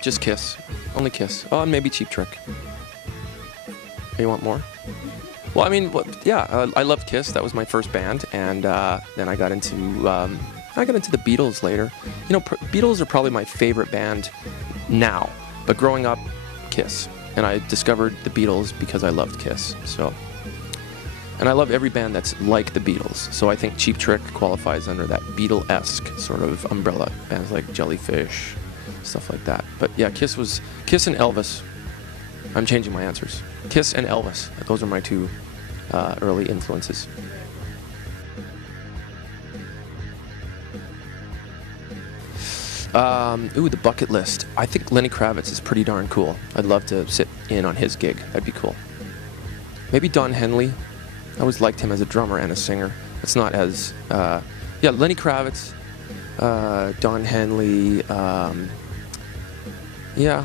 Just Kiss. Only Kiss. Oh, and maybe Cheap Trick. You want more? Well, I mean, yeah, I loved Kiss. That was my first band, and then I got into the Beatles later. You know, Beatles are probably my favorite band now, but growing up, Kiss. And I discovered the Beatles because I loved Kiss. So, and I love every band that's like the Beatles. So I think Cheap Trick qualifies under that Beatle-esque sort of umbrella. Bands like Jellyfish, stuff like that. But yeah, Kiss and Elvis. I'm changing my answers. Kiss and Elvis. Those are my two early influences. Ooh, the bucket list. I think Lenny Kravitz is pretty darn cool. I'd love to sit in on his gig. That'd be cool. Maybe Don Henley. I always liked him as a drummer and a singer. It's not as... yeah, Lenny Kravitz, Don Henley. Yeah,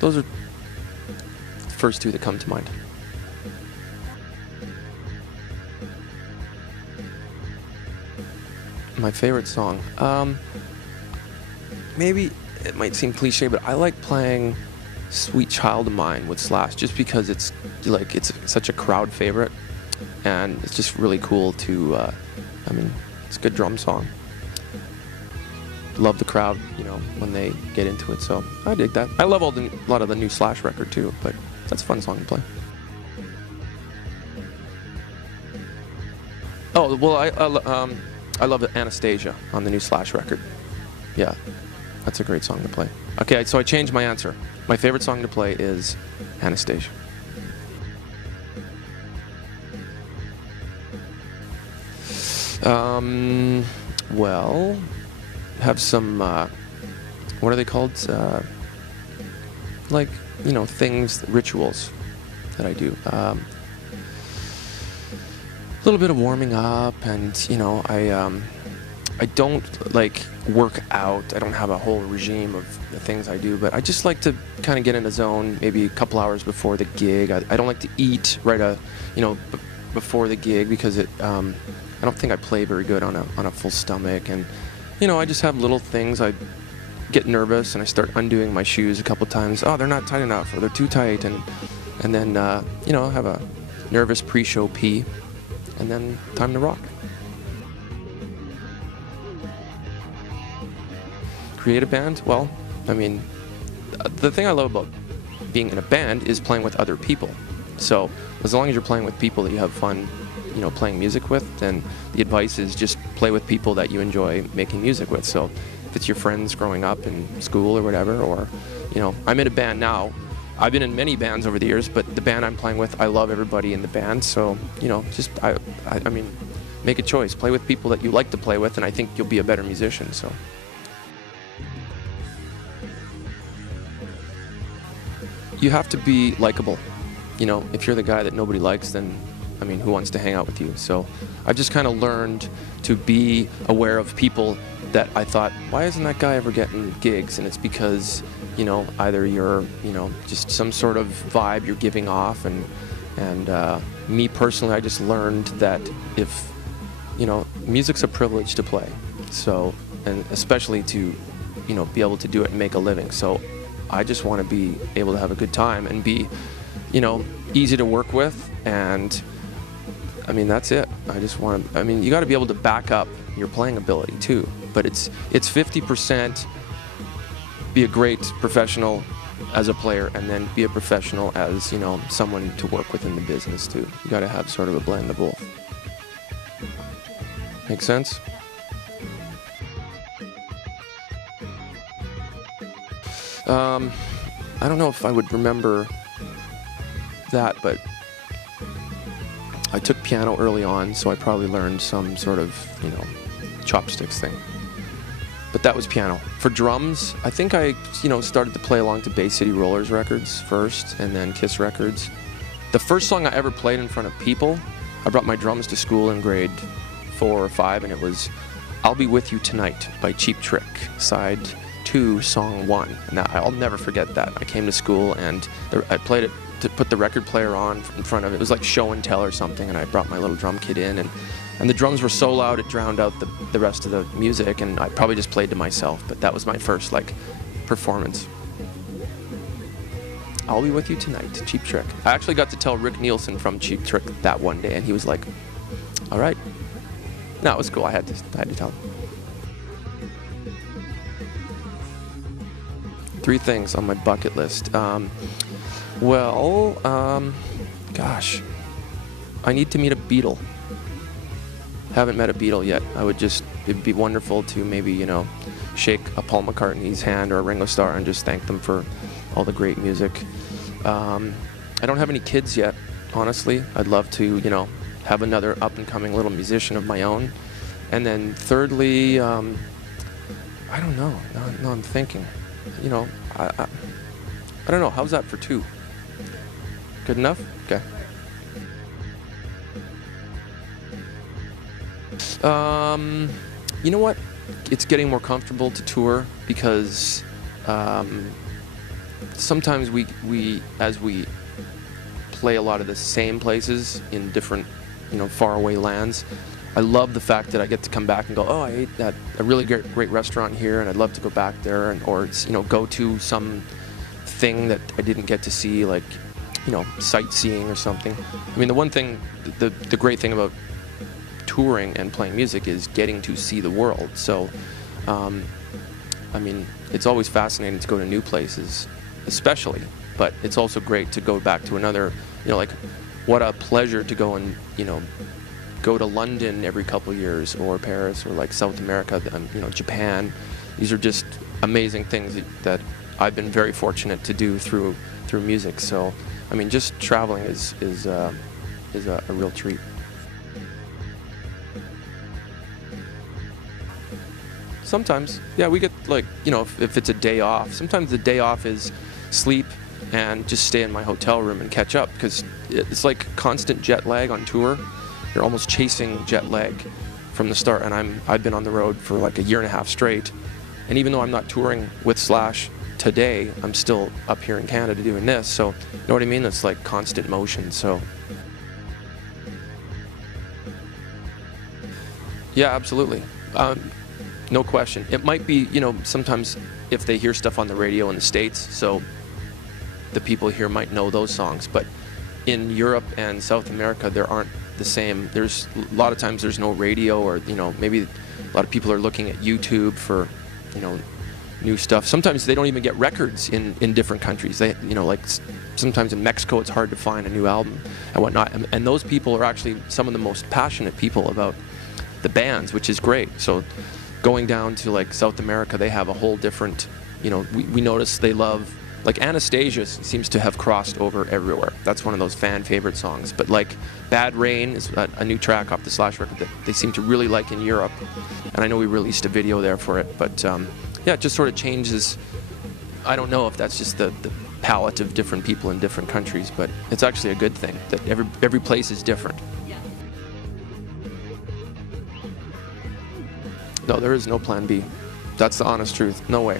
those are the first two that come to mind. My favorite song. Maybe it might seem cliche, but I like playing "Sweet Child of Mine" with Slash just because it's such a crowd favorite, and it's just really cool to. I mean, it's a good drum song. Love the crowd, you know, when they get into it. So I dig that. I love a lot of the new Slash record too, but that's a fun song to play. Oh well, I love Anastasia on the new Slash record. Yeah. That's a great song to play. Okay, so I changed my answer. My favorite song to play is Anastasia. Well, have some, what are they called? Like, you know, things, rituals that I do. A little bit of warming up, and, you know, I don't like work out. I don't have a whole regime of the things I do, but I just like to kind of get in the zone maybe a couple hours before the gig. I don't like to eat before the gig because I don't think I play very good on a full stomach, and you know, I just have little things. I get nervous and I start undoing my shoes a couple times. Oh, they're not tight enough, or they're too tight, and then you know, have a nervous pre-show pee, and then time to rock. Create a band? Well, I mean, the thing I love about being in a band is playing with other people. So as long as you're playing with people that you have fun, you know, playing music with, then the advice is just play with people that you enjoy making music with. So if it's your friends growing up in school or whatever, or, you know, I'm in a band now. I've been in many bands over the years, but the band I'm playing with, I love everybody in the band. So, you know, just, I mean, make a choice. Play with people that you like to play with, and I think you'll be a better musician, so. You have to be likable. You know, if you're the guy that nobody likes, then, I mean, who wants to hang out with you? So I've just kind of learned to be aware of people that I thought, why isn't that guy ever getting gigs? And it's because, you know, either you're, you know, just some sort of vibe you're giving off, and me personally, I just learned that if, you know, music's a privilege to play. So, and especially to, you know, be able to do it and make a living. So I just want to be able to have a good time and be, you know, easy to work with, and I mean, that's it. I just want to, I mean, you got to be able to back up your playing ability too, but it's 50% be a great professional as a player, and then be a professional as, you know, someone to work with in the business too. You got to have sort of a blend of both. Make sense? I don't know if I would remember that, but I took piano early on, so I probably learned some sort of, you know, chopsticks thing. But that was piano. For drums, I think I, you know, started to play along to Bay City Rollers records first, and then Kiss records. The first song I ever played in front of people, I brought my drums to school in grade 4 or 5, and it was "I'll Be With You Tonight" by Cheap Trick, side 2, song 1. And I'll never forget that. I came to school and I played it to put the record player on in front of it. It was like show and tell or something, and I brought my little drum kit in, and the drums were so loud it drowned out the rest of the music, and I probably just played to myself, but that was my first like performance. I'll be with you tonight, Cheap Trick. I actually got to tell Rick Nielsen from Cheap Trick that one day, and he was like, all right. No, it was cool. I had to tell him. 3 things on my bucket list. Gosh, I need to meet a Beatle. Haven't met a Beatle yet. It'd be wonderful to maybe, you know, shake a Paul McCartney's hand or a Ringo Starr and just thank them for all the great music. I don't have any kids yet, honestly. I'd love to, you know, have another up-and-coming little musician of my own. And then thirdly, I don't know. No, I'm thinking. You know, I don't know. How's that for 2? Good enough? Okay. You know what? It's getting more comfortable to tour because sometimes as we play a lot of the same places in different, you know, faraway lands, I love the fact that I get to come back and go, oh, I ate at a really great restaurant here, and I'd love to go back there, or you know, go to some thing that I didn't get to see, like, you know, sightseeing or something. I mean, the one thing, the great thing about touring and playing music is getting to see the world. So, I mean, it's always fascinating to go to new places, especially, but it's also great to go back to another, you know, like, what a pleasure to go and, you know, go to London every couple of years, or Paris, or like South America, you know, Japan. These are just amazing things that I've been very fortunate to do through music. So, I mean, just traveling is a real treat. Sometimes, yeah, we get, like, you know, if it's a day off, sometimes the day off is sleep and just stay in my hotel room and catch up, because it's like constant jet lag on tour. You're almost chasing jet lag from the start, and I've been on the road for like a year and a half straight, and even though I'm not touring with Slash today, I'm still up here in Canada doing this, so you know what I mean? It's like constant motion. So yeah, absolutely. No question. It might be, you know, sometimes if they hear stuff on the radio in the States, so the people here might know those songs, but in Europe and South America, there aren't the same. There's a lot of times there's no radio, or, you know, maybe a lot of people are looking at YouTube for, you know, new stuff. Sometimes they don't even get records in different countries. They, you know, like sometimes in Mexico it's hard to find a new album and whatnot. And those people are actually some of the most passionate people about the bands, which is great. So going down to like South America, they have a whole different, you know, we notice they love, like Anastasia seems to have crossed over everywhere. That's one of those fan favorite songs. But like Bad Rain is a new track off the Slash record that they seem to really like in Europe. And I know we released a video there for it. But yeah, it just sort of changes. I don't know if that's just the palette of different people in different countries, but it's actually a good thing that every place is different. No, there is no plan B. That's the honest truth. No way.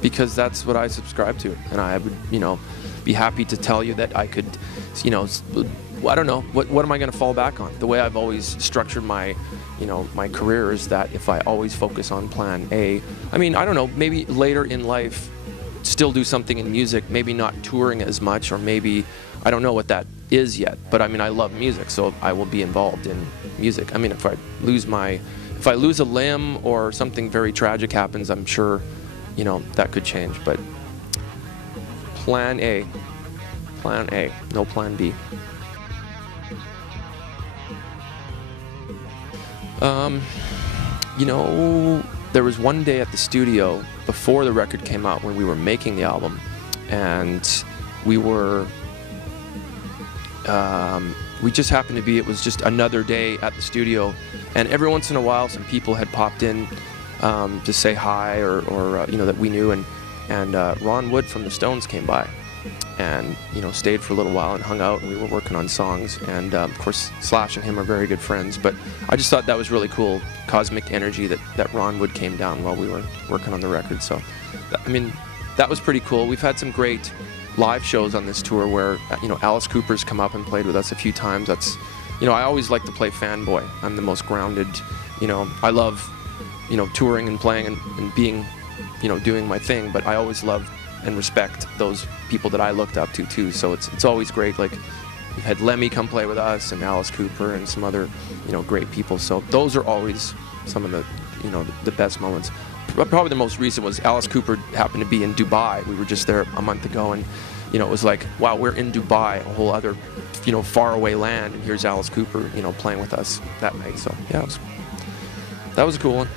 Because that's what I subscribe to, and I would, you know, be happy to tell you that I could, you know, I don't know, what am I going to fall back on? The way I've always structured my, you know, my career is that if I always focus on plan A, I mean, I don't know, maybe later in life, still do something in music, maybe not touring as much, or maybe, I don't know what that is yet, but I mean, I love music, so I will be involved in music. I mean, if I lose a limb or something very tragic happens, I'm sure, you know, that could change, but plan A, no plan B. You know, there was one day at the studio before the record came out when we were making the album, and we just happened to be, it was just another day at the studio, and every once in a while some people had popped in to say hi, or you know, that we knew, and Ron Wood from the Stones came by, and, you know, stayed for a little while and hung out, and we were working on songs, and of course Slash and him are very good friends, but I just thought that was really cool, cosmic energy that Ron Wood came down while we were working on the record. So I mean, that was pretty cool. We've had some great live shows on this tour where, you know, Alice Cooper's come up and played with us a few times. That's, you know, I always like to play fanboy. I'm the most grounded, you know, I love, you know, touring and playing and being, you know, doing my thing, but I always love and respect those people that I looked up to too. So it's always great. Like, we've had Lemmy come play with us, and Alice Cooper, and some other, you know, great people. So those are always some of the, you know, the best moments. Probably the most recent was Alice Cooper happened to be in Dubai. We were just there a month ago, and you know, it was like, wow, we're in Dubai, a whole other, you know, faraway land, and here's Alice Cooper, you know, playing with us that night. So yeah, that was a cool one.